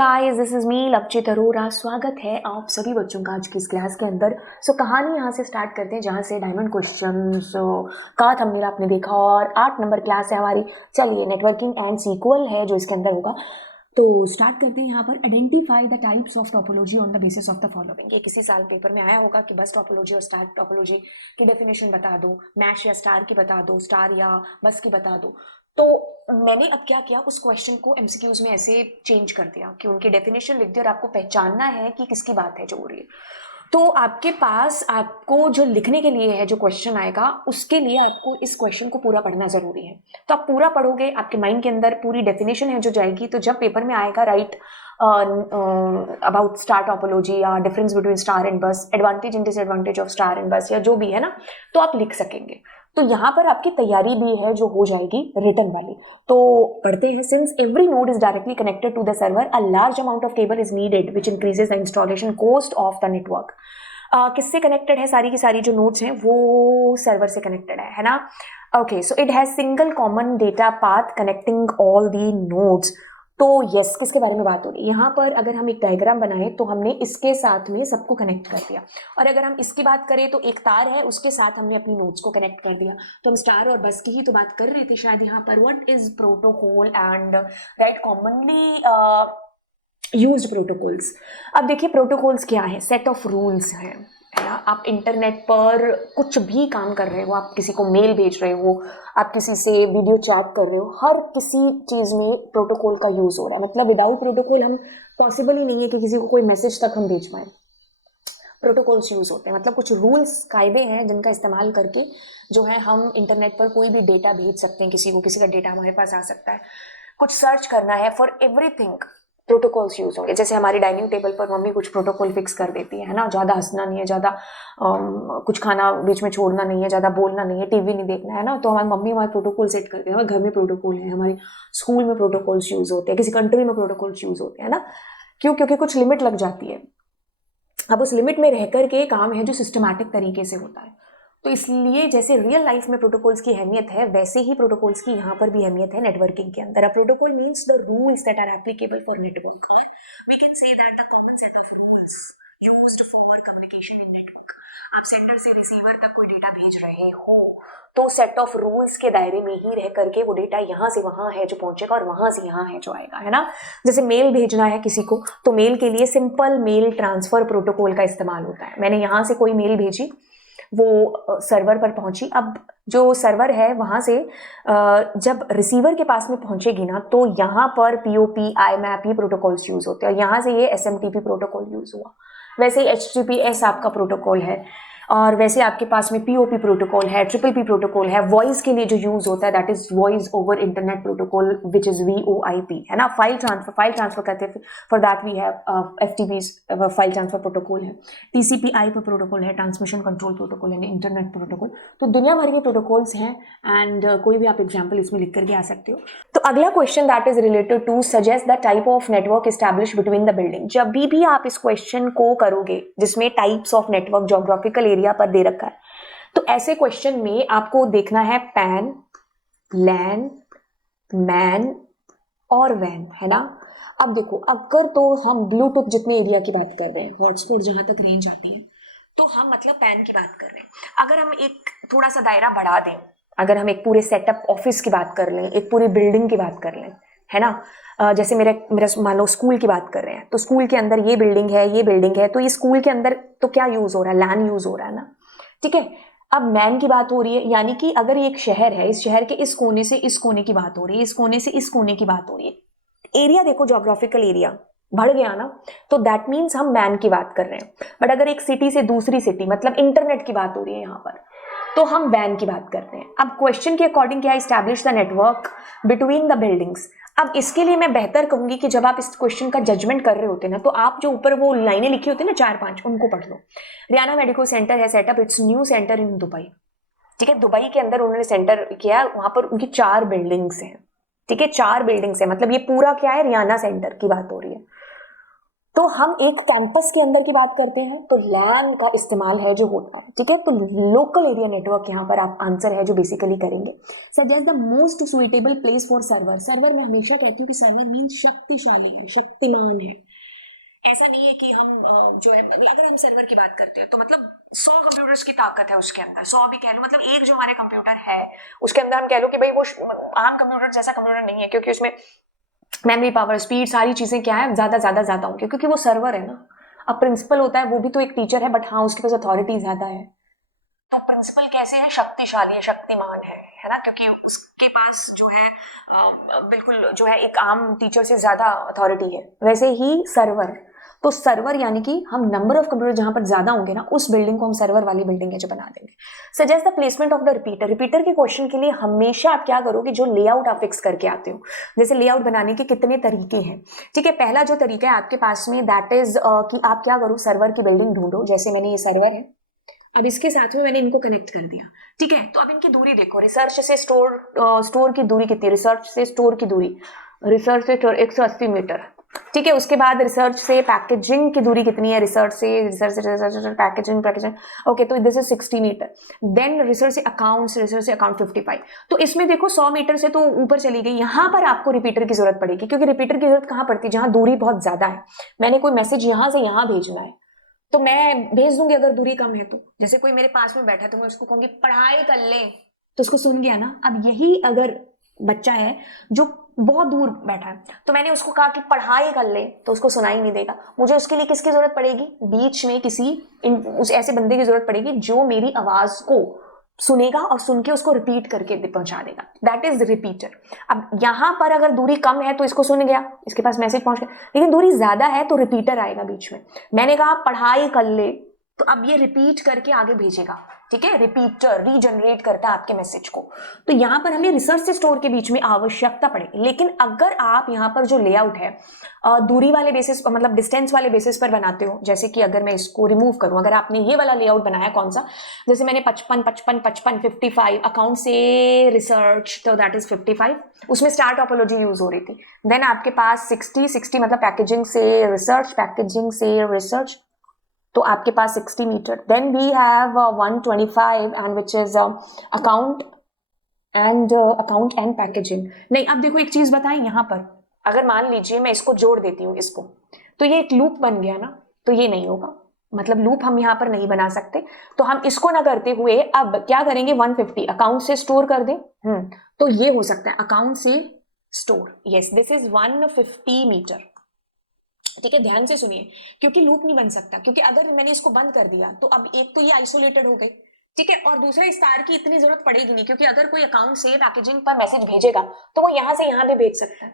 Guys, this is me Lavchit Arora. स्वागत है आप सभी बच्चों का आज की इस क्लास के अंदर। कहानी यहाँ से स्टार्ट करते हैं जहाँ से डायमंड क्वेश्चंस का थंबनेल आपने देखा और 8 नंबर क्लास है हमारी। चलिए, नेटवर्किंग एंड सीक्वल है जो इसके अंदर होगा। तो स्टार्ट करते हैं यहाँ पर। Identify the types of topology on the basis of the following. ये किसी साल पेपर में आया होगा कि बस टोपोलॉजी और स्टार टोपोलॉजी की डेफिनेशन बता दो, मैश या स्टार की बता दो, स्टार या बस की बता दो। तो मैंने अब क्या किया, उस क्वेश्चन को एमसीक्यूज में ऐसे चेंज कर दिया कि उनकी डेफिनेशन लिख दी और आपको पहचानना है कि किसकी बात है जो हो रही है। तो आपके पास आपको जो लिखने के लिए है, जो क्वेश्चन आएगा उसके लिए आपको इस क्वेश्चन को पूरा पढ़ना जरूरी है। तो आप पूरा पढ़ोगे, आपके माइंड के अंदर पूरी डेफिनेशन है जो जाएगी। तो जब पेपर में आएगा राइट अबाउट स्टार टोपोलॉजी या डिफरेंस बिटवीन स्टार एंड बस, advantage and disadvantage of star and बस, या जो भी है ना, तो आप लिख सकेंगे। तो यहाँ पर आपकी तैयारी भी है जो हो जाएगी रिटर्न वाली। तो पढ़ते हैं। Since every node is directly connected to the server, a large amount of cable is needed which increases the installation cost of the network. किससे कनेक्टेड है? सारी की सारी जो नोड्स हैं वो सर्वर से कनेक्टेड है ना। Okay, so it has single common data path connecting all the nodes. तो यस, किसके बारे में बात हो रही है यहाँ पर? अगर हम एक डायग्राम बनाएं तो हमने इसके साथ में सबको कनेक्ट कर दिया, और अगर हम इसकी बात करें तो एक तार है, उसके साथ हमने अपनी नोड्स को कनेक्ट कर दिया। तो हम स्टार और बस की ही तो बात कर रहे थे शायद यहाँ पर। What is protocol and right commonly used protocols. अब देखिए, प्रोटोकॉल्स क्या है? सेट ऑफ रूल्स हैं, है ना। आप इंटरनेट पर कुछ भी काम कर रहे हो, आप किसी को मेल भेज रहे हो, आप किसी से वीडियो चैट कर रहे हो, हर किसी चीज में प्रोटोकॉल का यूज हो रहा है। मतलब विदाउट प्रोटोकॉल हम पॉसिबल ही नहीं है कि किसी को कोई मैसेज तक हम भेज पाए। प्रोटोकॉल्स यूज होते हैं, मतलब कुछ रूल्स कायदे हैं जिनका इस्तेमाल करके जो है हम इंटरनेट पर कोई भी डेटा भेज सकते हैं किसी को, किसी का डेटा हमारे पास आ सकता है। कुछ सर्च करना है, फॉर एवरीथिंग प्रोटोकॉल्स यूज होंगे। जैसे हमारी डाइनिंग टेबल पर मम्मी कुछ प्रोटोकॉल फिक्स कर देती है ना, ज़्यादा हंसना नहीं है, ज़्यादा कुछ खाना बीच में छोड़ना नहीं है, ज़्यादा बोलना नहीं है, टीवी नहीं देखना है ना। तो हमारी मम्मी हमारे प्रोटोकॉल सेट करती है। हमारे घर में प्रोटोकॉल है, हमारे स्कूल में प्रोटोकॉल्स यूज होते हैं, किसी कंट्री में प्रोटोकॉल्स यूज होते हैं ना। क्यों? क्योंकि कुछ लिमिट लग जाती है। अब उस लिमिट में रह करके काम है जो सिस्टमैटिक तरीके से होता है। तो इसलिए जैसे रियल लाइफ में प्रोटोकॉल्स की अहमियत है, वैसे ही प्रोटोकॉल्स की यहाँ पर भी अहमियत है नेटवर्किंग के अंदर। A protocol means the rules that are applicable for network, और we can say that the common set of rules used for communication in network. आप सेंडर से रिसीवर तक कोई डेटा भेज रहे हो तो सेट ऑफ रूल्स के दायरे में ही रह करके वो डेटा यहाँ से वहाँ है जो पहुंचेगा और वहां से यहाँ है जो आएगा, है ना। जैसे मेल भेजना है किसी को, तो मेल के लिए सिंपल मेल ट्रांसफर प्रोटोकॉल का इस्तेमाल होता है। मैंने यहाँ से कोई मेल भेजी, वो सर्वर पर पहुंची। अब जो सर्वर है वहां से जब रिसीवर के पास में पहुंचेगी ना, तो यहाँ पर पीओपी, आईमैप, ये प्रोटोकॉल्स यूज होते हैं, और यहाँ से ये एसएमटीपी प्रोटोकॉल यूज हुआ। वैसे एचटीटीपीएस आपका प्रोटोकॉल है, और वैसे आपके पास में पीओपी प्रोटोकॉल है, ट्रिपल पी प्रोटोकॉल है। वॉइस के लिए जो यूज होता है that is voice over internet protocol which is VoIP, है ना। फाइल ट्रांसफर करते हैं, for that we have FTP file transfer protocol है। टीसीपी आईपी प्रोटोकॉल है, ट्रांसमिशन कंट्रोल प्रोटोकॉल है, इंटरनेट प्रोटोकॉल। तो दुनिया भर के प्रोटोकॉल्स हैं, एंड कोई भी आप एग्जाम्पल इसमें लिख करके आ सकते हो। तो अगला question that is related to suggest the type of network establish between the building. जब भी आप इस क्वेश्चन को करोगे जिसमें types of network geographical area पर दे रखा है, तो ऐसे क्वेश्चन में आपको देखना है पैन, लैन, मैन और वैन, है ना। अब देखो, अगर तो हम ब्लूटूथ जितने एरिया की बात कर रहे हैं, हॉटस्पॉट जहां तक रेंज आती है, तो हम मतलब पैन की बात कर रहे हैं। अगर हम एक थोड़ा सा दायरा बढ़ा दें, अगर हम एक पूरे सेटअप ऑफिस की बात कर लें, एक पूरी बिल्डिंग की बात कर लें, है ना। जैसे मेरा मान लो स्कूल की बात कर रहे हैं, तो स्कूल के अंदर ये बिल्डिंग है, ये बिल्डिंग है, तो ये स्कूल के अंदर तो क्या यूज हो रहा है? लैन यूज हो रहा है ना, ठीक है। अब मैन की बात हो रही है, यानी कि अगर ये एक शहर है, इस शहर के इस कोने से इस कोने की बात हो रही है, इस कोने से इस कोने की बात हो रही है। एरिया देखो, ज्योग्राफिकल एरिया बढ़ गया ना, तो दैट मीन्स हम मैन की बात कर रहे हैं। बट अगर एक सिटी से दूसरी सिटी, मतलब इंटरनेट की बात हो रही है यहाँ पर, तो हम वैन की बात करते हैं। अब क्वेश्चन के अकॉर्डिंग क्या, establish the network between the buildings. अब इसके लिए मैं बेहतर कहूंगी कि जब आप इस क्वेश्चन का जजमेंट कर रहे होते हैं ना, तो आप जो ऊपर वो लाइनें लिखी होती है ना 4-5, उनको पढ़ लो। रियाना मेडिको सेंटर है setup it's new centre in Dubai, ठीक है। दुबई के अंदर उन्होंने सेंटर किया, वहां पर उनकी 4 बिल्डिंग्स हैं, ठीक है। 4 बिल्डिंग्स है, मतलब ये पूरा क्या है, रियाना सेंटर की बात हो रही है। तो हम एक कैंपस के अंदर की बात करते हैं तो लैन का इस्तेमाल है जो होता है, ठीक है। तो लोकल एरिया नेटवर्क यहाँ पर आप आंसर है जो बेसिकली करेंगे। Suggest the most suitable place for server. Server मैं हमेशा कहती हूँ कि सर्वर मीन्स शक्तिशाली है, शक्तिमान है। ऐसा नहीं है कि हम जो है अगर हम सर्वर की बात करते हैं तो मतलब 100 कंप्यूटर्स की ताकत है उसके अंदर, 100 भी कह लो, मतलब एक जो हमारे कंप्यूटर है उसके अंदर हम कह लो कि भाई वो आम कंप्यूटर जैसा कंप्यूटर नहीं है, क्योंकि उसमें मेमोरी पावर स्पीड सारी चीजें क्या है ज्यादा होंगी, क्योंकि वो सर्वर है ना। अब प्रिंसिपल होता है वो भी तो एक टीचर है, बट हाँ उसके पास अथॉरिटी ज्यादा है। तो प्रिंसिपल कैसे है, शक्तिशाली है, शक्तिमान है ना, क्योंकि उसके पास जो है बिल्कुल जो है एक आम टीचर से ज्यादा अथॉरिटी है। वैसे ही सर्वर, तो सर्वर यानी कि हम नंबर ऑफ कंप्यूटर जहां पर ज्यादा होंगे ना उस बिल्डिंग को हम सर्वर वाली बिल्डिंग है जो बना देंगे। Suggest the placement of the repeater. Repeater के क्वेश्चन के लिए हमेशा आप क्या करोगे, जो लेआउट आप फिक्स करके आते हो। जैसे लेआउट बनाने के कितने तरीके हैं, ठीक है। पहला जो तरीका है आपके पास में दैट इज कि आप क्या करो, सर्वर की बिल्डिंग ढूंढो। जैसे मैंने ये सर्वर है, अब इसके साथ में मैंने इनको कनेक्ट कर दिया, ठीक है। तो अब इनकी दूरी देखो, रिसर्च से स्टोर की दूरी कितनी, रिसर्च से स्टोर की दूरी, रिसर्च से 180 मीटर, ठीक है। उसके बाद रिसर्च से पैकेजिंग की दूरी कितनी है, रिसर्च से पैकेजिंग ओके, तो this is 60 metre. Then research से अकाउंट 55। तो इसमें देखो 100 मीटर से तो ऊपर चली गई। यहाँ पर आपको रिपीटर की जरूरत पड़ेगी, क्योंकि रिपीटर की जरूरत कहाँ पड़ती है, जहां दूरी बहुत ज्यादा है। मैंने कोई मैसेज यहाँ से यहाँ भेजना है तो मैं भेज दूंगी अगर दूरी कम है तो। जैसे कोई मेरे पास में बैठा है तो मैं उसको कहूंगी पढ़ाई कर ले, तो उसको सुन गया ना। अब यही अगर बच्चा है जो बहुत दूर बैठा है तो मैंने उसको कहा कि पढ़ाई कर ले, तो उसको सुनाई नहीं देगा। मुझे उसके लिए किसकी जरूरत पड़ेगी, बीच में उस ऐसे बंदे की जरूरत पड़ेगी जो मेरी आवाज को सुनेगा और सुन के उसको रिपीट करके पहुंचा देगा, दैट इज रिपीटर। अब यहां पर अगर दूरी कम है तो इसको सुन गया, इसके पास मैसेज पहुंच गया, लेकिन दूरी ज्यादा है तो रिपीटर आएगा बीच में। मैंने कहा पढ़ाई कर ले, तो अब ये रिपीट करके आगे भेजेगा, ठीक है। रिपीटर रीजनरेट करता है आपके मैसेज को। तो यहां पर हमें रिसर्च से स्टोर के बीच में आवश्यकता पड़ेगी। लेकिन अगर आप यहां पर जो लेआउट है दूरी वाले बेसिस, मतलब डिस्टेंस वाले बेसिस पर बनाते हो, जैसे कि अगर मैं इसको रिमूव करूं, अगर आपने ये वाला लेआउट बनाया कौन सा, जैसे मैंने 55 अकाउंट से रिसर्च, तो दैट इज 55, उसमें स्टार टोपोलॉजी यूज हो रही थी। देन आपके पास 60 मतलब पैकेजिंग से रिसर्च, तो आपके पास 60 metre. Then we have 125 and which is account and packaging. नहीं, अब देखो एक चीज बताएं, यहां पर अगर मान लीजिए मैं इसको जोड़ देती हूँ इसको, तो ये एक लूप बन गया ना, तो ये नहीं होगा, मतलब लूप हम यहां पर नहीं बना सकते। तो हम इसको ना करते हुए अब क्या करेंगे, 150 अकाउंट से स्टोर कर दें। तो ये हो सकता है अकाउंट से store, yes this is 150 metre, ठीक है। ध्यान से सुनिए, क्योंकि लूप नहीं बन सकता, क्योंकि अगर मैंने इसको बंद कर दिया तो अब एक तो ये आइसोलेटेड हो गई, ठीक है, और दूसरा इस तार की इतनी जरूरत पड़ेगी नहीं, क्योंकि अगर कोई अकाउंट से पैकेजिंग पर मैसेज भेजेगा तो वो यहां से यहां भी भेज सकता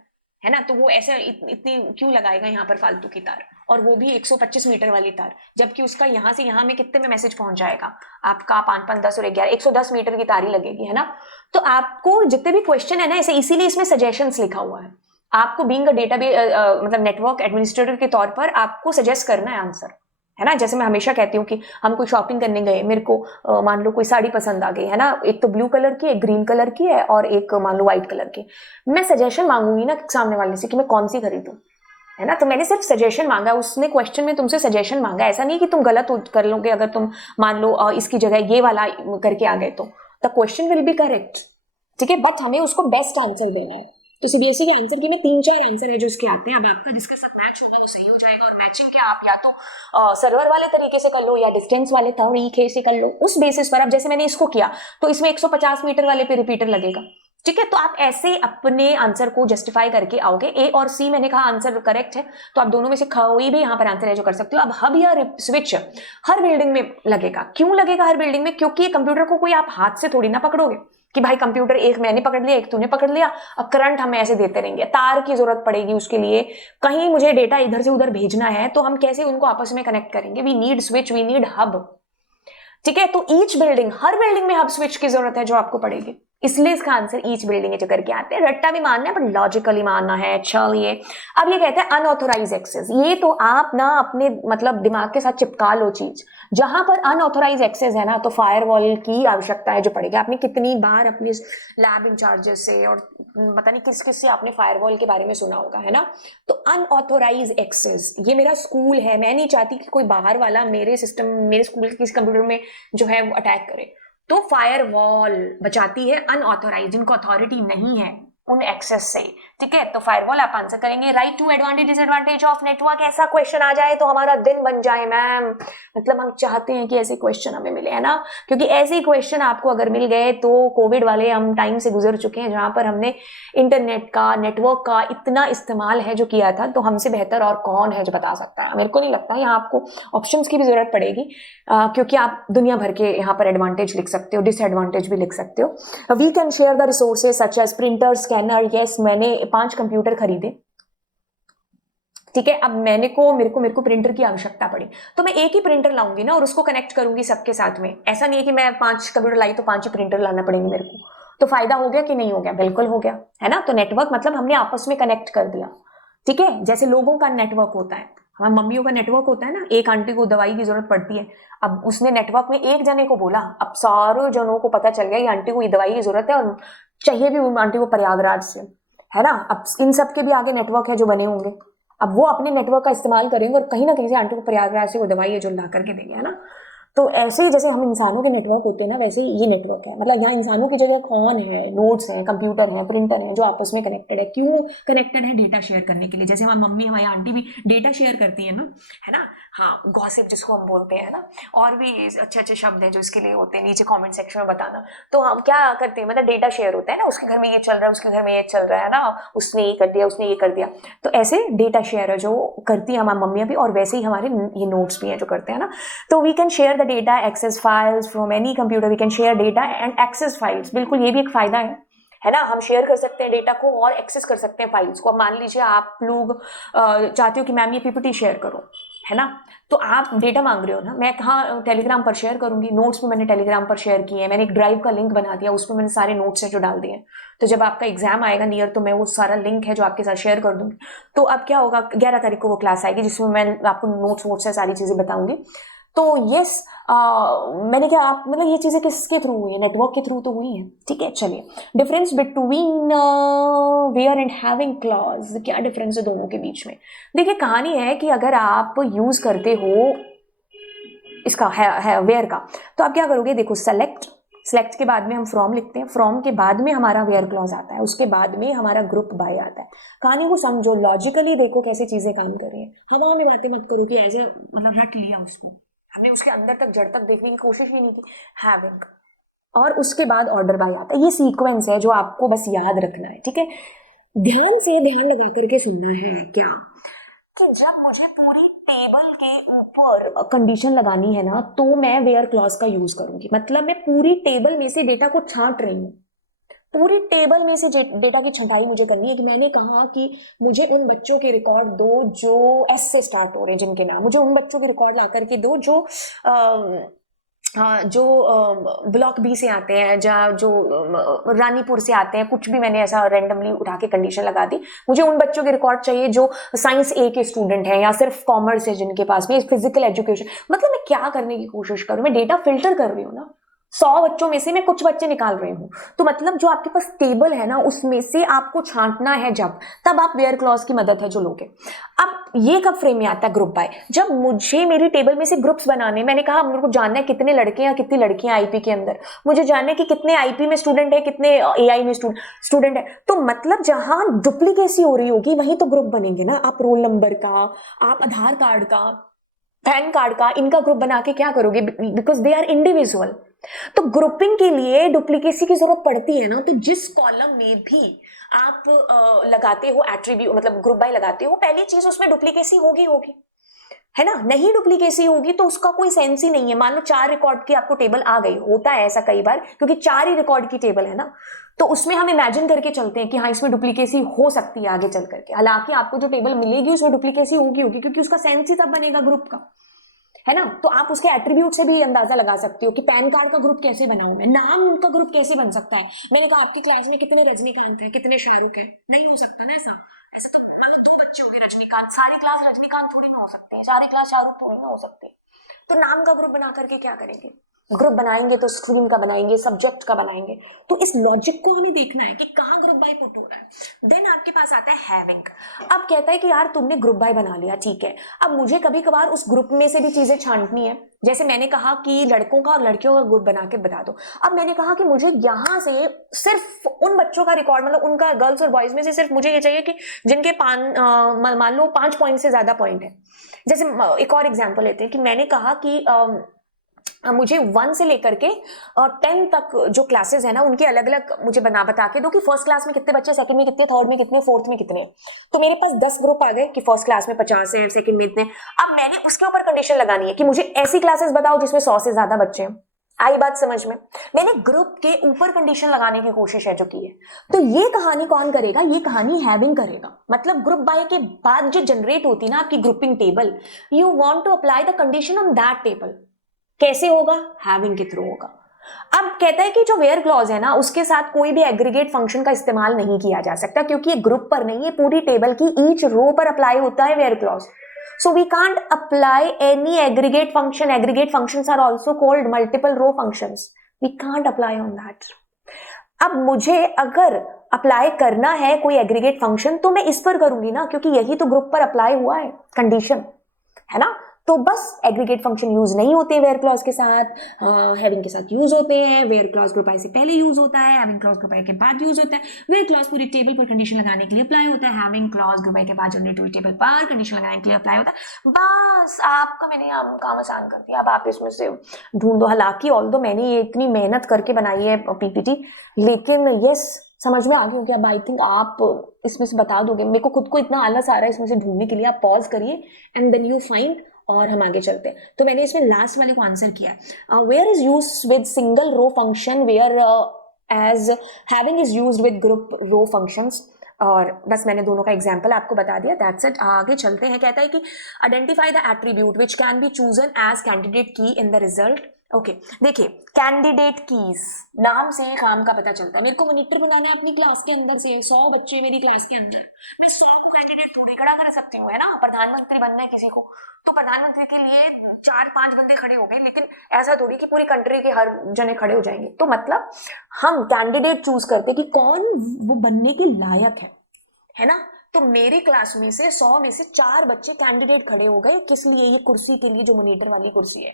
है ना। तो वो ऐसे इतनी क्यों लगाएगा यहाँ पर फालतू की तार, और वो भी 125 मीटर वाली तार, जबकि उसका यहाँ से यहाँ में कितने में मैसेज पहुंच जाएगा आपका, 5 5 10 और 11 110 मीटर की तारी लगेगी, है ना। तो आपको जितने भी क्वेश्चन है ना, ऐसे इसीलिए इसमें सजेशंस लिखा हुआ है। आपको बीइंग अ डेटाबेस मतलब नेटवर्क एडमिनिस्ट्रेटर के तौर पर आपको सजेस्ट करना है आंसर, है ना। जैसे मैं हमेशा कहती हूँ कि हम कोई शॉपिंग करने गए, मेरे को मान लो कोई साड़ी पसंद आ गई, है ना, एक तो ब्लू कलर की, एक ग्रीन कलर की है और एक मान लो व्हाइट कलर की। मैं सजेशन मांगूंगी ना सामने वाले से कि मैं कौन सी खरीदूं, है ना। तो मैंने सिर्फ सजेशन मांगा, उसने क्वेश्चन में तुमसे सजेशन मांगा, ऐसा नहीं कि तुम गलत कर लोगे अगर तुम मान लो इसकी जगह ये वाला करके आ गए, तो the question will be correct, ठीक है, बट हमें उसको बेस्ट आंसर देना है। तो सीबीएसई के आंसर के में 3-4 आंसर है जो इसके आते हैं। अब आपका जिसके साथ मैच होगा वो सही हो जाएगा, और मैचिंग क्या आप या तो सर्वर वाले तरीके से कर लो या डिस्टेंस वाले तरीके से कर लो, उस बेसिस पर। अब जैसे मैंने इसको किया तो इसमें 150 मीटर वाले पे रिपीटर लगेगा, ठीक है। तो आप ऐसे अपने आंसर को जस्टिफाई करके आओगे। ए और सी मैंने कहा आंसर करेक्ट है, तो आप दोनों में से कोई भी यहाँ पर आंसर है जो कर सकते हो। अब हब या स्विच हर बिल्डिंग में लगेगा। क्यों लगेगा हर बिल्डिंग में, क्योंकि कंप्यूटर को कोई आप हाथ से थोड़ी ना पकड़ोगे कि भाई कंप्यूटर एक मैंने पकड़ लिया एक तूने पकड़ लिया, अब करंट हमें ऐसे देते रहेंगे। तार की जरूरत पड़ेगी उसके लिए, कहीं मुझे डेटा इधर से उधर भेजना है तो हम कैसे उनको आपस में कनेक्ट करेंगे। We need switch, we need hub, ठीक है। तो ईच बिल्डिंग, हर बिल्डिंग में हब स्विच की जरूरत है जो आपको पड़ेगी। इसलिए इसका आंसर ईच बिल्डिंग है जो करके आते हैं। रट्टा भी मानना है पर लॉजिकली मानना है। चलिए अब ये कहते हैं अनऑथोराइज एक्सेस। ये तो आप ना अपने मतलब दिमाग के साथ चिपका लो चीज। जहां पर अनऑथोराइज एक्सेस है ना तो फायरवॉल की आवश्यकता है जो पड़ेगी। आपने कितनी बार अपने लैब इंचार्जेस से और पता नहीं किस किस से आपने फायरवॉल के बारे में सुना होगा, है ना। तो अनऑथोराइज एक्सेस, ये मेरा स्कूल है, मैं नहीं चाहती कि कोई बाहर वाला मेरे सिस्टम, मेरे स्कूल के किसी कंप्यूटर में जो है वो अटैक करे। तो फायरवॉल बचाती है अनऑथोराइज, जिनको अथॉरिटी नहीं है उन एक्सेस से, ठीक है। तो फायरवॉल आप आंसर करेंगे। Write two advantage disadvantage of network, ऐसा क्वेश्चन आ जाए तो हमारा दिन बन जाए मैम। मतलब हम चाहते हैं कि ऐसे क्वेश्चन हमें मिले, है ना, क्योंकि ऐसे क्वेश्चन आपको अगर मिल गए तो कोविड वाले हम टाइम से गुजर चुके हैं जहां पर हमने इंटरनेट का, नेटवर्क का इतना इस्तेमाल है जो किया था। तो हमसे बेहतर और कौन है जो बता सकता है। मेरे को नहीं लगता यहाँ आपको ऑप्शंस की भी जरूरत पड़ेगी, क्योंकि आप दुनिया भर के यहाँ पर एडवांटेज लिख सकते हो, डिसएडवांटेज भी लिख सकते हो। We can share the resources such as printer, scanner. Yes, मैंने 5 कंप्यूटर खरीदे, ठीक है। अब मेरे को प्रिंटर की आवश्यकता पड़ी तो मैं एक ही प्रिंटर लाऊंगी ना और उसको कनेक्ट करूंगी सबके साथ में। ऐसा नहीं है कि मैं 5 कंप्यूटर लाई तो 5 ही प्रिंटर लाना पड़ेंगे मेरे को। तो फायदा हो गया कि नहीं हो गया? बिल्कुल हो गया, है ना। तो नेटवर्क मतलब हमने आपस में कनेक्ट कर दिया, ठीक है। जैसे लोगों का नेटवर्क होता है, हमारी मम्मियों का नेटवर्क होता है ना। एक आंटी को दवाई की जरूरत पड़ती है, अब उसने नेटवर्क में एक जने को बोला, अब सारे जनों को पता चल गया ये आंटी को ये दवाई की जरूरत है और चाहिए भी उन आंटी को प्रयागराज से, है ना। अब इन सब के भी आगे नेटवर्क है जो बने होंगे। अब वो अपने नेटवर्क का इस्तेमाल करेंगे और कहीं ना कहीं से आंटी को प्रयागराज से वो दवाई है जो ला करके देंगे, है ना। तो ऐसे ही जैसे हम इंसानों के नेटवर्क होते हैं ना, वैसे ही ये नेटवर्क है। मतलब यहाँ इंसानों की जगह कौन है? नोड्स हैं, कंप्यूटर है, प्रिंटर है जो आपस में कनेक्टेड है। क्यों कनेक्टेड है? डेटा शेयर करने के लिए। जैसे हमारी मम्मी, हमारी आंटी भी डेटा शेयर करती है ना, है ना। हाँ, गॉसिप जिसको हम बोलते हैं ना, और भी अच्छे अच्छे शब्द हैं जो इसके लिए होते हैं, नीचे कॉमेंट सेक्शन में बताना। तो हम क्या करते हैं, मतलब डेटा शेयर होता है ना, उसके घर में ये चल रहा है, उसके घर में ये चल रहा है ना, उसने ये कर दिया, उसने ये कर दिया। तो ऐसे डेटा शेयर है जो करती है हमारी मम्मियाँ भी, और वैसे ही हमारे ये नोट्स भी हैं जो करते हैं ना। तो we can share the data access files from any computer. We can share data and access files. बिल्कुल, ये भी एक फायदा है ना। हम शेयर कर सकते हैं डेटा को और एक्सेस कर सकते हैं फाइल्स को। अब मान लीजिए आप लोग चाहते हो कि मैम ये पीपीटी शेयर करो, है ना। तो आप डेटा मांग रहे हो ना, मैं कहाँ टेलीग्राम पर शेयर करूंगी। नोट्स में मैंने टेलीग्राम पर शेयर किए हैं, मैंने एक ड्राइव का लिंक बना दिया, उसमें मैंने सारे नोट्स हैं जो डाल दिए। तो जब आपका एग्जाम आएगा नियर, तो मैं वो सारा लिंक है जो आपके साथ शेयर कर दूंगी। तो अब क्या होगा, 11 तारीख को वो क्लास आएगी जिसमें मैं आपको नोट्स वोट्स से सारी चीजें बताऊंगी। तो यस, मैंने क्या, आप मतलब ये चीजें किसके थ्रू हुई है? नेटवर्क के थ्रू तो हुई है, ठीक है। चलिए, difference between where and having clause, क्या डिफरेंस है दोनों के बीच में? देखिए, कहानी है कि अगर आप यूज करते हो इसका है वेयर का, तो आप क्या करोगे? देखो, सेलेक्ट के बाद में हम फ्रॉम लिखते हैं, फ्रॉम के बाद में हमारा वेयर क्लॉज आता है, उसके बाद में हमारा ग्रुप बाय आता है। कहानी को समझो, लॉजिकली देखो कैसे चीजें काम कर रही है। हवा में बातें मत करो कि ऐसे मतलब रट लिया उसको, हमने उसके अंदर तक, जड़ तक देखने की कोशिश ही नहीं की। हैविंग, और उसके बाद ऑर्डर बाय आता है। ये सीक्वेंस है जो आपको बस याद रखना है, ठीक है। ध्यान से, ध्यान लगा करके सुनना है क्या, कि जब मुझे पूरी टेबल के ऊपर कंडीशन लगानी है ना, तो मैं वेयर क्लॉज का यूज करूंगी। मतलब मैं पूरी टेबल में से डेटा को छांट रही हूँ, पूरी टेबल में से डेटा की छंटाई मुझे करनी है। कि मैंने कहा कि मुझे उन बच्चों के रिकॉर्ड दो जो एस से स्टार्ट हो रहे हैं, जिनके नाम, मुझे उन बच्चों के रिकॉर्ड ला करके दो जो ब्लॉक बी से आते हैं, जो रानीपुर से आते हैं, कुछ भी मैंने ऐसा रैंडमली उठा के कंडीशन लगा दी। मुझे उन बच्चों के रिकॉर्ड चाहिए जो साइंस ए के स्टूडेंट हैं या सिर्फ कॉमर्स है जिनके पास में फिजिकल एजुकेशन। मतलब मैं क्या करने की कोशिश करूं, मैं डेटा फिल्टर कर रही हूँ ना। 100 बच्चों में से मैं कुछ बच्चे निकाल रही हूँ। तो मतलब जो आपके पास टेबल है ना, उसमें से आपको छांटना है जब, तब आप वेयर क्लॉज की मदद है जो लोगे। अब ये कब फ्रेम में आता है? Group by. जब मुझे मेरी टेबल में से ग्रुप्स बनाने, मैंने कहा मेरे को जानना है कितने लड़के या कितनी लड़कियां आईपी के अंदर, मुझे जानना है कि कितने आईपी में स्टूडेंट है, कितने एआई में स्टूडेंट है। तो मतलब जहां डुप्लीकेसी हो रही होगी वहीं तो ग्रुप बनेंगे ना। आप रोल नंबर का, आप आधार कार्ड का, पैन कार्ड का, इनका ग्रुप बना के क्या करोगे? Because they are individual. तो ग्रुपिंग के लिए डुप्लीकेसी की जरूरत पड़ती है ना। तो जिस कॉलम में भी आप लगाते हो एट्रीब्यूट, मतलब ग्रुप बाय लगाते हो, पहली चीज उसमें डुप्लीकेसी होगी, है ना। नहीं डुप्लीकेसी होगी तो उसका कोई सेंस ही नहीं है। मान लो 4 रिकॉर्ड की आपको टेबल आ गई, होता है ऐसा कई बार, क्योंकि 4 ही रिकॉर्ड की टेबल है ना। तो उसमें हम इमेजिन करके चलते हैं कि हाँ, इसमें डुप्लीकेसी हो सकती है आगे चल करके। हालांकि आपको जो टेबल मिलेगी उसमें डुप्लीकेसी होगी, क्योंकि उसका सेंस ही तब बनेगा ग्रुप का, है ना। तो आप उसके एट्रीब्यूट से भी अंदाजा लगा सकते हो कि पैन कार्ड का ग्रुप कैसे बनाऊं मैं, नाम उनका ग्रुप कैसे बन सकता है। मैंने कहा आपकी क्लास में कितने रजनीकांत है, कितने शाहरुख है, नहीं हो सकता ना ऐसा। ऐसे तो 2 बच्चे हो गए रजनीकांत, सारी क्लास रजनीकांत थोड़ी ना हो सकते, सारी क्लास शाहरुख थोड़ी ना हो सकते। तो नाम का ग्रुप बना करके क्या करेंगे, ग्रुप बनाएंगे तो स्ट्रीम का बनाएंगे, सब्जेक्ट का बनाएंगे। तो इस लॉजिक को हमें देखना है कि कहाँ ग्रुप बाय पुट हो रहा है। देन आपके पास आता है हैविंग। अब कहता है कि यार तुमने ग्रुप बाय बना लिया, ठीक है, अब मुझे कभी कभार उस ग्रुप में से भी चीजें छांटनी है। जैसे मैंने कहा कि लड़कों का और लड़कियों का ग्रुप बना के बता दो। अब मैंने कहा कि मुझे यहाँ से सिर्फ उन बच्चों का रिकॉर्ड, मतलब उनका गर्ल्स और बॉयज में से सिर्फ मुझे ये चाहिए कि जिनके मान लो 5 पॉइंट से ज्यादा पॉइंट है। जैसे एक और एग्जाम्पल लेते हैं कि मैंने कहा कि मुझे 1 से लेकर के 10 तक जो क्लासेस है ना उनके अलग अलग मुझे बता के दो कि फर्स्ट क्लास में कितने बच्चे, सेकंड में कितने, थर्ड में कितने, फोर्थ में कितने। तो मेरे पास 10 ग्रुप आ गए कि फर्स्ट क्लास में 50 है, सेकंड में इतने। अब मैंने उसके ऊपर कंडीशन लगानी है कि मुझे ऐसी क्लासेस बताओ जिसमें 100 से ज्यादा बच्चे हैं। आई बात समझ में। मैंने ग्रुप के ऊपर कंडीशन लगाने की कोशिश है जो की है। तो ये कहानी कौन करेगा, ये कहानी हैविंग करेगा। मतलब ग्रुप बाय के बाद जो जनरेट होती है ना आपकी grouping table, you want to apply the condition on that table. कैसे होगा, हैविंग के थ्रू होगा। अब कहता है कि जो वेयर क्लॉज है ना उसके साथ कोई भी एग्रीगेट फंक्शन का इस्तेमाल नहीं किया जा सकता, क्योंकि ये ग्रुप पर नहीं, ये पूरी टेबल की ईच रो पर अप्लाई होता है where clause. So we can't apply any aggregate function. Aggregate functions are also called multiple row functions. We can't apply on that. अब मुझे अगर अप्लाई करना है कोई एग्रीगेट फंक्शन तो मैं इस पर करूंगी ना, क्योंकि यही तो ग्रुप पर अप्लाई हुआ है कंडीशन, है ना। तो बस एग्रीगेट फंक्शन यूज नहीं होते वेयर क्लॉज के साथ, हैविंग के साथ यूज होते हैं। वेयर क्लॉज ग्रुप आई से पहले यूज होता है, हैविंग क्लॉज ग्रुप आई के बाद यूज होता है। वेयर क्लॉज पूरी टेबल पर कंडीशन लगाने के लिए अप्लाई होता है, हैविंग क्लॉज ग्रुप आई के बाद जनरेट हुई टेबल पर कंडीशन लगाने के लिए अप्लाई होता है। बस आपका मैंने काम आसान कर दिया। अब आप इसमें से ढूंढो। हालांकि ऑल्दो मैंने ये इतनी मेहनत करके बनाई है पीपीटी, लेकिन यस समझ में आ गई होगी। अब आई थिंक आप इसमें से बता दोगे। मेरे को खुद को इतना आलस आ रहा है इसमें से ढूंढने के लिए। आप पॉज करिए एंड देन यू फाइंड, और हम आगे चलते हैं। तो मैंने इसमें लास्ट वाले को आंसर किया है। Where is use with single row function, whereas having is use with group row functions. और बस मैंने दोनों का एग्जाम्पल आपको बता दिया, दैट्स इट। आगे चलते हैं। कहता है कि identify the attribute which can be chosen as candidate key in the result. Okay देखिए, कैंडिडेट कीज नाम से काम का पता चलता है। मेरे को मॉनिटर बनाना है अपनी क्लास के अंदर से 100 बच्चे मेरी क्लास के अंदर, मैं 100 को कैंडिडेट थोड़ी खड़ा कर सकती हूँ, है ना। प्रधानमंत्री बनना है किसी को तो प्रधानमंत्री के लिए 4-5 बंदे खड़े हो गए, लेकिन ऐसा थोड़ी कि पूरी कंट्री के हर जने खड़े हो जाएंगे। तो मतलब हम कैंडिडेट चूज करते कि कौन वो बनने के लायक है ना। तो मेरी क्लास में से 100 में से 4 बच्चे कैंडिडेट खड़े हो गए। किस लिए, ये कुर्सी के लिए, जो मॉनिटर वाली कुर्सी है,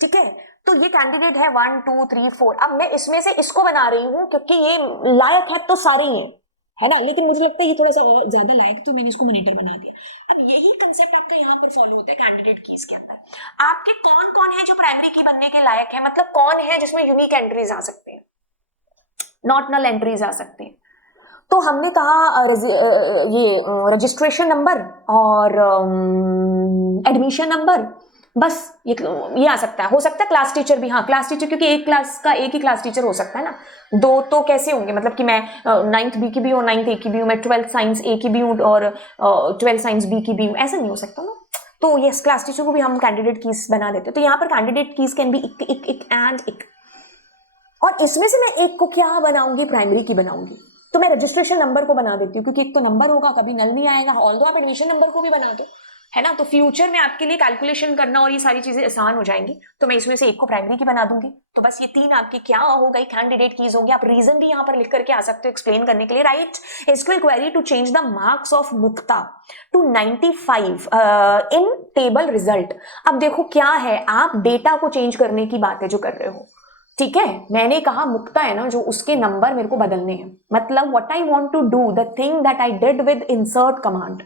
ठीक है। तो ये कैंडिडेट है 1 2 3 4। अब मैं इसमें से इसको बना रही हूँ क्योंकि ये लायक है तो सारे ही है ना, लेकिन मुझे लगता है ये थोड़ा सा ज्यादा लायक, तो मैंने इसको मॉनिटर बना दिया। अब यही कंसेप्ट आपका यहाँ पर फॉलो होता है कैंडिडेट कीज के अंदर। आपके कौन कौन है जो प्राइमरी की बनने के लायक है, मतलब कौन है जिसमें यूनिक एंट्रीज आ सकते हैं, नॉट नल एंट्रीज आ सकते हैं। तो हमने कहा ये रजिस्ट्रेशन नंबर और एडमिशन नंबर, बस ये आ सकता है। हो सकता है क्लास टीचर भी, हाँ क्लास टीचर, क्योंकि एक क्लास का एक ही क्लास टीचर हो सकता है ना। 2 तो कैसे होंगे, मतलब कि मैं 9th बी की भी हूँ, 9th ए की भी हूँ, मैं 12th साइंस ए की भी हूँ और 12th साइंस बी की भी हूँ, ऐसा नहीं हो सकता ना। तो यस, क्लास टीचर को भी हम कैंडिडेट कीज बना देते हैं। तो यहाँ पर कैंडिडेट कीज कैन बी इक एंड इक। और इसमें से मैं एक को क्या बनाऊंगी, प्राइमरी की बनाऊंगी। तो मैं रजिस्ट्रेशन नंबर को बना देती हूँ, क्योंकि एक तो नंबर होगा, कभी नल नहीं आएगा। ऑल्दो आप एडमिशन नंबर को भी बना दो, है ना। तो फ्यूचर में आपके लिए कैलकुलेशन करना और ये सारी चीजें आसान हो जाएंगी। तो मैं इसमें से एक को प्राइमरी की बना दूंगी। तो बस ये 3 आपकी क्या हो गई, कैंडिडेट कीज होंगी। आप रीजन भी यहाँ पर लिख करके आ सकते हो एक्सप्लेन करने के लिए। Write SQL query to change the marks of Mukta to 95 in table result. अब देखो क्या है, आप डेटा को चेंज करने की बात है जो कर रहे हो, ठीक है। मैंने कहा मुक्ता है ना जो, उसके नंबर मेरे को बदलने हैं। मतलब what I want to do, the thing that I did with insert command,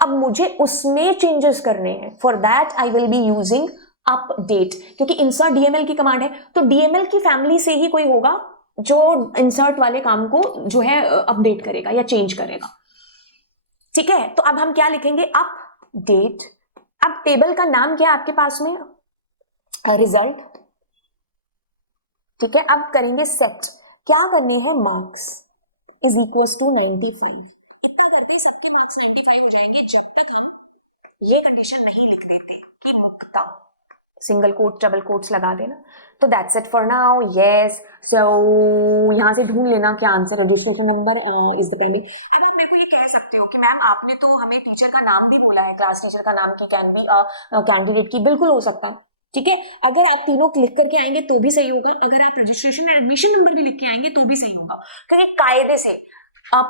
अब मुझे उसमें चेंजेस करने हैं। For that I will be using update, क्योंकि इंसर्ट डीएमएल की कमांड है। तो डीएमएल की फैमिली से ही कोई होगा जो इंसर्ट वाले काम को जो है अपडेट करेगा या चेंज करेगा, ठीक है। तो अब हम क्या लिखेंगे, अपडेट। अब टेबल का नाम क्या है आपके पास में, रिजल्ट, ठीक है। अब करेंगे सेट, क्या करने हैं, मार्क्स इज इक्वल टू 95। इतना करते हैं सबके मार्क्स 95 हो जाएंगे, जब तक हम ये कंडीशन नहीं लिख देते कि मुक्ता सिंगल कोट डबल कोट्स लगा देना। तो that's it for now. Yes, so यहाँ से ढूंढ लेना क्या answer, registration number is the primary. अब आप मेरे को ये कह सकते हो कि मैम आपने तो हमें टीचर का नाम भी बोला है, क्लास टीचर का नाम की कैन बी कैंडिडेट की, बिल्कुल हो सकता, ठीक है। अगर आप तीनों क्लिक करके आएंगे तो भी सही होगा, अगर आप रजिस्ट्रेशन एडमिशन नंबर भी लिख के आएंगे तो भी सही होगा, क्योंकि कायदे से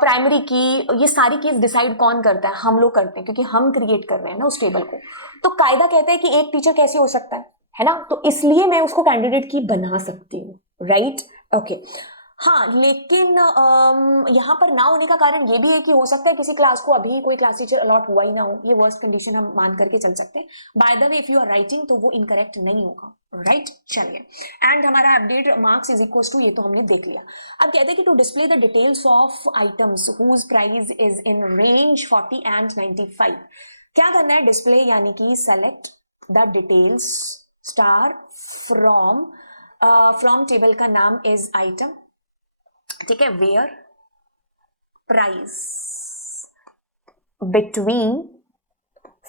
प्राइमरी की ये सारी चीज डिसाइड कौन करता है, हम लोग करते हैं, क्योंकि हम क्रिएट कर रहे हैं ना उस टेबल को। तो कायदा कहता है कि एक टीचर कैसे हो सकता है ना, तो इसलिए मैं उसको कैंडिडेट की बना सकती हूँ, राइट। ओके, हाँ, लेकिन यहाँ पर ना होने का कारण ये भी है कि हो सकता है किसी क्लास को अभी कोई क्लास टीचर अलॉट हुआ ही ना हो, ये वर्स्ट कंडीशन हम मान करके चल सकते हैं। By the way if you are writing तो वो इनकरेक्ट नहीं होगा, राइट। चलिए, एंड हमारा update marks is equal to, ये तो हमने देख लिया। अब कहते हैं कि to display the details of items whose price is in range 40 and 95, क्या करना है, डिस्प्ले यानी कि select the details star from table का नाम इज आइटम, ठीक है, वेयर प्राइस बिटवीन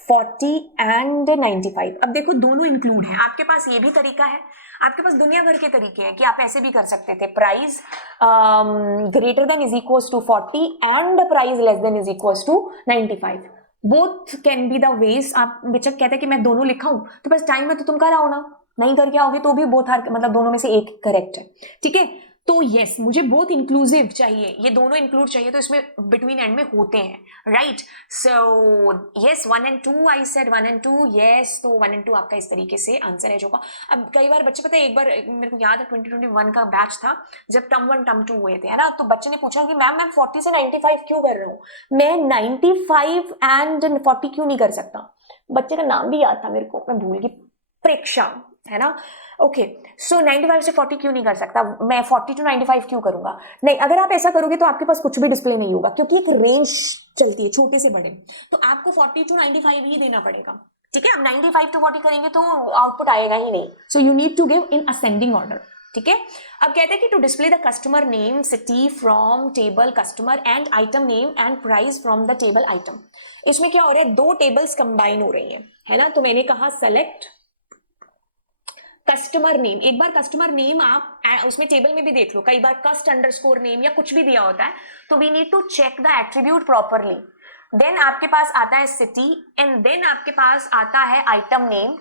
40 एंड 95। अब देखो दोनों इंक्लूड है, आपके पास ये भी तरीका है, आपके पास दुनिया भर के तरीके हैं कि आप ऐसे भी कर सकते थे, price greater than is equal to 40 and price less than is equal to 95, both can be the ways. आप बेचक कहते हैं कि मैं दोनों लिखा हूं, तो बस टाइम में तो तुम कर आओ ना, नहीं करके आओगे तो भी बोथ आर, मतलब दोनों में से एक करेक्ट है, ठीक है। तो यस, मुझे बोथ इंक्लूसिव चाहिए, ये दोनों इंक्लूड चाहिए, तो इसमें बिटवीन एंड में होते हैं, right. So yes, 1 and 2, I said 1 and 2, yes, तो 1 and 2 आपका इस तरीके से आंसर है जो का। अब कई बार बच्चे, पता है, एक बार मेरे को याद है 2021 का बैच था जब टर्म 1 टर्म 2 हुए थे, है ना, तो बच्चे ने पूछा कि मैम 40 से 95 क्यों कर रहा हूँ, मैं 95 एंड 40 क्यों नहीं कर सकता। बच्चे का नाम भी याद था मेरे को, मैं भूल गई, प्रेक्षा, है ना। ओके, सो 95 से 40 क्यों नहीं कर सकता, मैं 40 to 95 क्यों करूंगा। नहीं, अगर आप ऐसा करोगे तो आपके पास कुछ भी डिस्प्ले नहीं होगा, क्योंकि एक रेंज चलती है छोटे से बड़े, तो आपको 40 to 95 ही देना पड़ेगा, ठीक है। अब 95 to 40 करेंगे तो आउटपुट आएगा ही नहीं, so you need to give in ascending order, ठीक है। अब कहते हैं कि to display the customer name city from table customer and item name and price from the table item. इसमें क्या हो रहा है, दो टेबल्स कंबाइन हो रही है ना, तो मैंने कहा सेलेक्ट कस्टमर नेम। एक बार कस्टमर नेम आप उसमें टेबल में भी देख लो, कई बार कस्ट अंडरस्कोर नेम या कुछ भी दिया होता है, तो we need to check the attribute properly. Then आपके पास आता है सिटी, एंड देन आपके पास आता है आइटम नेम,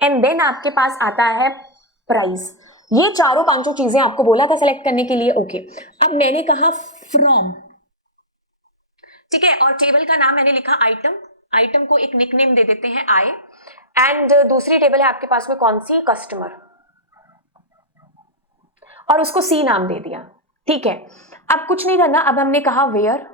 एंड देन आपके पास आता है प्राइस। ये चारों पांचों चीजें आपको बोला था सेलेक्ट करने के लिए, ओके। अब मैंने कहा फ्रॉम, ठीक है, और टेबल का नाम मैंने लिखा आइटम, आइटम को एक निकनेम दे देते हैं आई, एंड दूसरी टेबल है आपके पास में कौन सी, कस्टमर, और उसको सी नाम दे दिया, ठीक है। अब कुछ नहीं करना, अब हमने कहा वेयर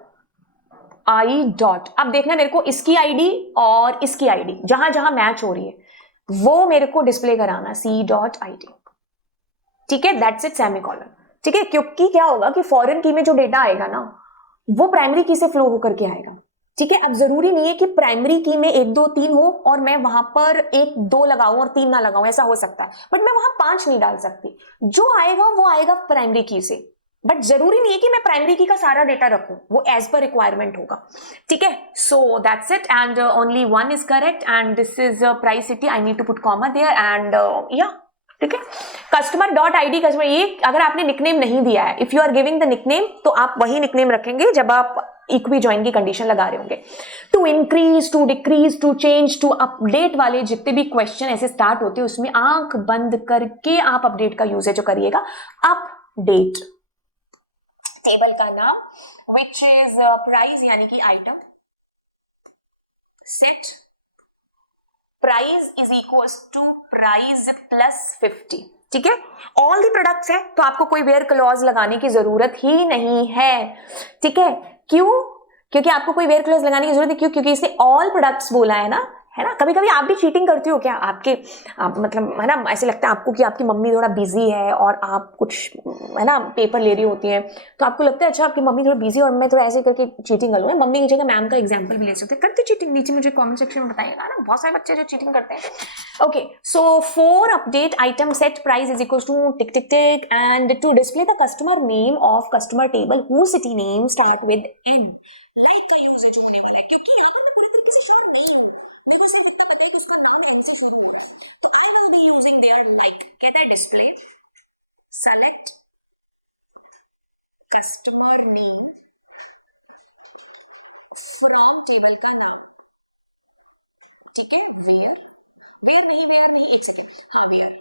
आई डॉट, अब देखना मेरे को इसकी आईडी और इसकी आईडी जहां जहां मैच हो रही है वो मेरे को डिस्प्ले कराना, सी डॉट आई डी, ठीक है, दैट्स इट, सेमीकोलन, ठीक है। क्योंकि क्या होगा कि फॉरेन की में जो डेटा आएगा ना वो प्राइमरी की से फ्लो होकर के आएगा, ठीक है। अब जरूरी नहीं है कि प्राइमरी की में 1 2 3 हो और मैं वहां पर 1 2 लगाऊं और 3 ना लगाऊं, ऐसा हो सकता है, बट मैं वहां 5 नहीं डाल सकती, जो आएगा वो आएगा प्राइमरी की से, बट जरूरी नहीं है कि मैं प्राइमरी की का सारा डेटा रखूं, वो एज पर रिक्वायरमेंट होगा, ठीक है। So that's it, and only 1 is correct, and this is price city, I need to put comma there, and या, ठीक है। कस्टमर डॉट आईडी, कस्टमर, ये अगर आपने निकनेम नहीं दिया है, if you are giving the nickname तो आप वही निकनेम रखेंगे जब आप इक्वी ज्वाइन की कंडीशन लगा रहे होंगे। To increase, to decrease, to change, to update वाले जितने भी क्वेश्चन ऐसे स्टार्ट होते हैं उसमें आंख बंद करके आप अपडेट का यूजेज करिएगा। अपडेट टेबल का नाम विच इज प्राइस यानी कि item, set price is equal to price plus 50, ठीक है। ऑल दी प्रोडक्ट्स है तो आपको कोई वेयर क्लॉज लगाने की जरूरत ही नहीं है, ठीक है। क्यों, क्योंकि आपको कोई वेयर क्लॉज लगाने की जरूरत नहीं, क्यों, क्योंकि इसने ऑल प्रोडक्ट्स बोला है ना, है ना। कभी कभी आप भी चीटिंग करती हो क्या, मतलब है ना, ऐसे लगता है आपको कि आपकी मम्मी थोड़ा बिजी है और आप कुछ, है ना, पेपर ले रही होती हैं, तो आपको लगता है अच्छा आपकी मम्मी थोड़ा बिजी और मैं थोड़ा ऐसे करके चीटिंग कर लूँ। मम्मी की जगह मैम का एग्जाम्पल भी ले सकते हैं, करते चीटिंग, नीचे मुझे कॉमेंट सेक्शन में बताइएगा ना, बहुत सारे बच्चे जो चीटिंग करते हैं। Okay, so for update item set price is equal to tick tick tick, and to display the customer name of customer table who city name start with N, like का यूजेज होने वाला है, क्योंकि यहाँ पर मैं पूरी तरीके से श्योर नहीं हूँ, मेरे को सिर्फ इतना पता है कि उसका नाम एम से देयर लाइक, कहता है display select customer name from table का नाम, ठीक है। वेयर, वेयर नहीं, एक सेकंड, हाँ वेयर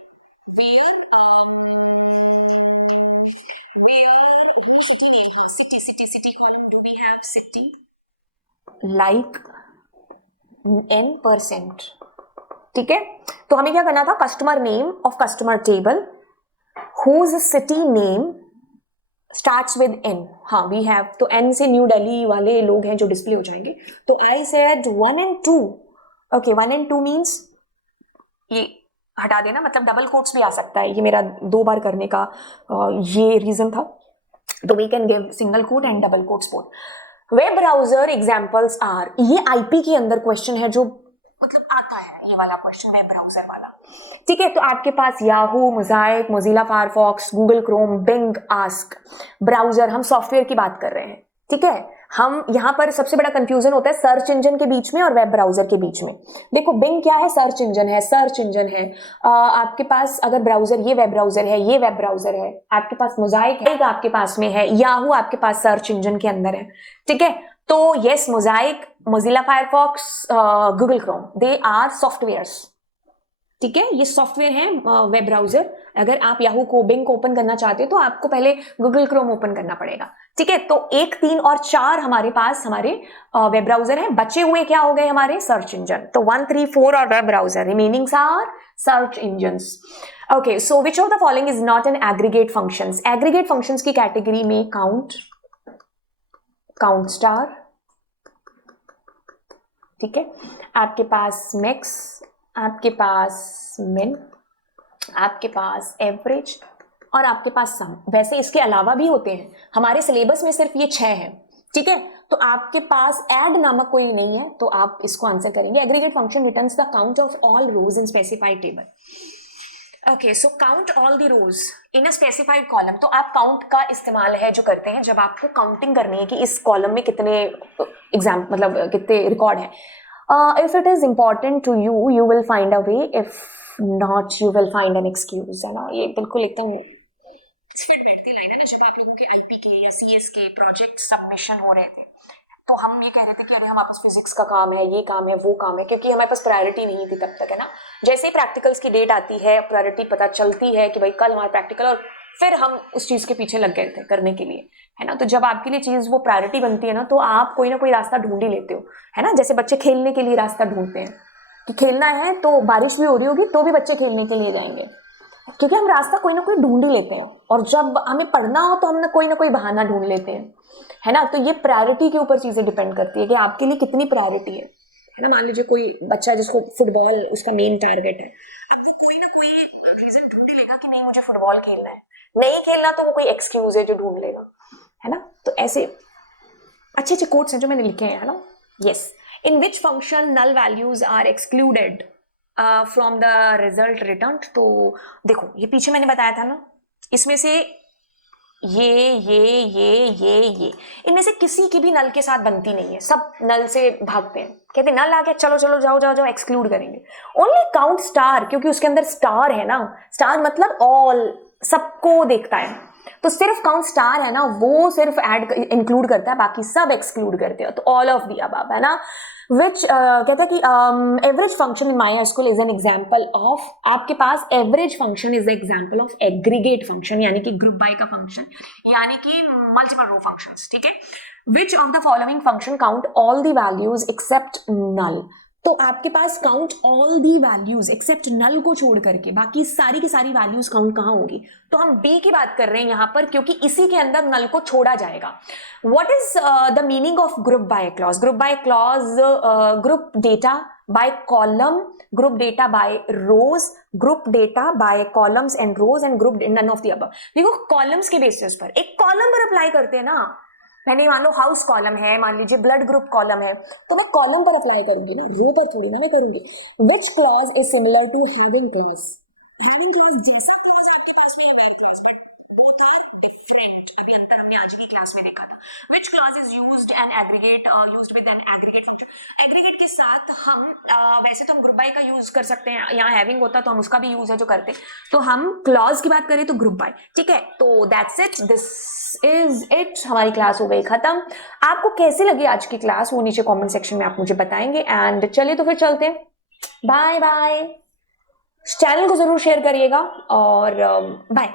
वो सिटी नेम, हाँ city column, do we have city like n%, ठीक है। तो हमें क्या करना था, customer name of customer table whose city name starts with n, हाँ वी हैव, तो n से न्यू दिल्ली वाले लोग हैं जो डिस्प्ले हो जाएंगे। तो I said 1 and 2, okay 1 and 2 means ये हटा देना, मतलब डबल कोट्स भी आ सकता है, ये मेरा 2 बार करने का ये रीजन था। तो we can give single quote and double quotes both. Web browser examples are, ये आईपी के अंदर क्वेश्चन है जो मतलब आता है, ये वाला क्वेश्चन वेब ब्राउजर वाला, ठीक है। तो आपके पास Yahoo, Mosaic, Mozilla Firefox, Google Chrome, Bing, Ask. Browser, हम सॉफ्टवेयर की बात कर रहे हैं, ठीक है। हम यहाँ पर सबसे बड़ा कंफ्यूजन होता है सर्च इंजन के बीच में और वेब ब्राउजर के बीच में। देखो बिंग क्या है, सर्च इंजन है। आपके पास अगर ब्राउजर, ये वेब ब्राउजर है, ये वेब ब्राउजर है। आपके पास मोज़ाइक है, आपके पास में है याहू, आपके पास सर्च इंजन के अंदर है, ठीक है। तो yes, Mosaic, Mozilla Firefox, Google Chrome, they are softwares, ठीक है। ये सॉफ्टवेयर है वेब ब्राउजर। अगर आप याहू को, बिंग को ओपन करना चाहते हो तो आपको पहले गूगल क्रोम ओपन करना पड़ेगा, ठीक है। तो 1, 3 और 4 हमारे पास हमारे वेब ब्राउजर हैं, बचे हुए क्या हो गए हमारे सर्च इंजन। तो 1, 3, 4 और web browser, remainings are search engines. Okay, so which of the following is not an aggregate functions. Aggregate functions की कैटेगरी में काउंट स्टार, ठीक है। आपके पास मैक्स, आपके पास मिन, आपके पास एवरेज और आपके पास सम। वैसे इसके अलावा भी होते हैं, हमारे सिलेबस में सिर्फ ये 6 हैं, ठीक है। तो आपके पास ऐड नामक कोई नहीं है, तो आप इसको आंसर करेंगे। Aggregate function returns the count of all rows in specified table. Okay, so count all the rows in a specified column. तो आप काउंट का इस्तेमाल है जो करते हैं जब आपको काउंटिंग करनी है कि इस कॉलम में कितने एग्जाम मतलब कितने रिकॉर्ड है। If it is important to you, you will find a way, if not you will find an excuse, है ना। ये बिल्कुल एकदम फिट बैठती लाइन है ना। जब आप लोगों के आईपी के या सीएस के प्रोजेक्ट सबमिशन हो रहे थे तो हम ये कह रहे थे कि अरे हमारे पास फिजिक्स का काम है, ये काम है, वो काम है, क्योंकि हमारे पास प्रायोरिटी नहीं थी तब तक, है ना। जैसे ही प्रैक्टिकल्स की डेट आती है, प्रायोरिटी पता चलती है कि भाई कल हमारा प्रैक्टिकल, और फिर हम उस चीज के पीछे लग गए थे करने के लिए, है ना। तो जब आपके लिए चीज वो प्रायोरिटी बनती है ना, तो आप कोई ना कोई रास्ता ढूंढ ही लेते हो, है ना। जैसे बच्चे खेलने के लिए रास्ता ढूंढते हैं कि खेलना है, तो बारिश भी हो रही होगी तो भी बच्चे खेलने के लिए जाएंगे, क्योंकि हम रास्ता कोई ना कोई ढूंढ ही लेते हैं। और जब हमें पढ़ना हो तो हम ना कोई बहाना ढूंढ लेते हैं, है ना। तो ये प्रायोरिटी के ऊपर चीजें डिपेंड करती है कि आपके लिए कितनी प्रायोरिटी है ना। मान लीजिए कोई बच्चा जिसको फुटबॉल उसका मेन टारगेट है, आपको कोई ना कोई रीजन ढूंढ ही लेगा कि नहीं मुझे फुटबॉल खेलना है। नहीं खेलना तो वो कोई एक्सक्यूज है जो ढूंढ लेगा, है ना। तो ऐसे अच्छे अच्छे कोट्स हैं जो मैंने लिखे हैं, है ना। Yes, in which function null values are excluded from the result return. तो देखो ये पीछे मैंने बताया था ना, इसमें से ये इनमें से किसी की भी नल के साथ बनती नहीं है, सब नल से भागते हैं, कहते नल आ गया, चलो चलो जाओ जाओ जाओ, एक्सक्लूड करेंगे। ओनली काउंट स्टार, क्योंकि उसके अंदर स्टार है ना, स्टार मतलब ऑल, सबको देखता है। तो सिर्फ काउंट स्टार है ना, वो सिर्फ ऐड इंक्लूड करता है, बाकी सब एक्सक्लूड करते हैं। तो ऑल ऑफ दी अबव, है ना। विच कहता है कि average function in my school is an example of, आपके पास average function is example of aggregate function, यानी कि ग्रुप बाय का फंक्शन, यानी कि मल्टीपल रो फंक्शंस, ठीक है। Which of the following function count all the values except null. तो आपके पास count all the values except null को छोड़ करके बाकी सारी की सारी वैल्यूज काउंट कहां होगी। तो हम बी की बात कर रहे हैं यहां पर, क्योंकि इसी के अंदर नल को छोड़ा जाएगा। What is the meaning of group by clause. Group by clause, group data by column, group data by rows, group data by columns and rows and group none of the above. देखो columns के basis पर, एक column पर apply करते हैं ना। मैंने मान लो हाउस कॉलम है, मान लीजिए ब्लड ग्रुप कॉलम है, तो मैं कॉलम पर अप्लाई करूंगी ना, रो पर थोड़ी ना मैं करूंगी। Which clause is similar to having clause. Having clause जैसा क्लॉज आपके पास में है where clause, but both are different. अभी अंतर हमने आज की क्लास में देखा था। Which which clause is used an aggregate used with an aggregate function. Aggregate के साथ हम वैसे तो हम ग्रुप बाय का यूज कर सकते हैं, यहाँ हैविंग होता तो हम उसका भी यूज है जो करते, तो हम क्लॉज की बात करें तो ग्रुप बाय। ठीक है, तो that's it, this is it, हमारी क्लास हो गई खत्म। आपको कैसी लगी आज की क्लास वो नीचे कमेंट सेक्शन में आप मुझे बताएंगे। एंड चलिए तो फिर चलते हैं, बाय बाय। चैनल को जरूर शेयर करिएगा और बाय।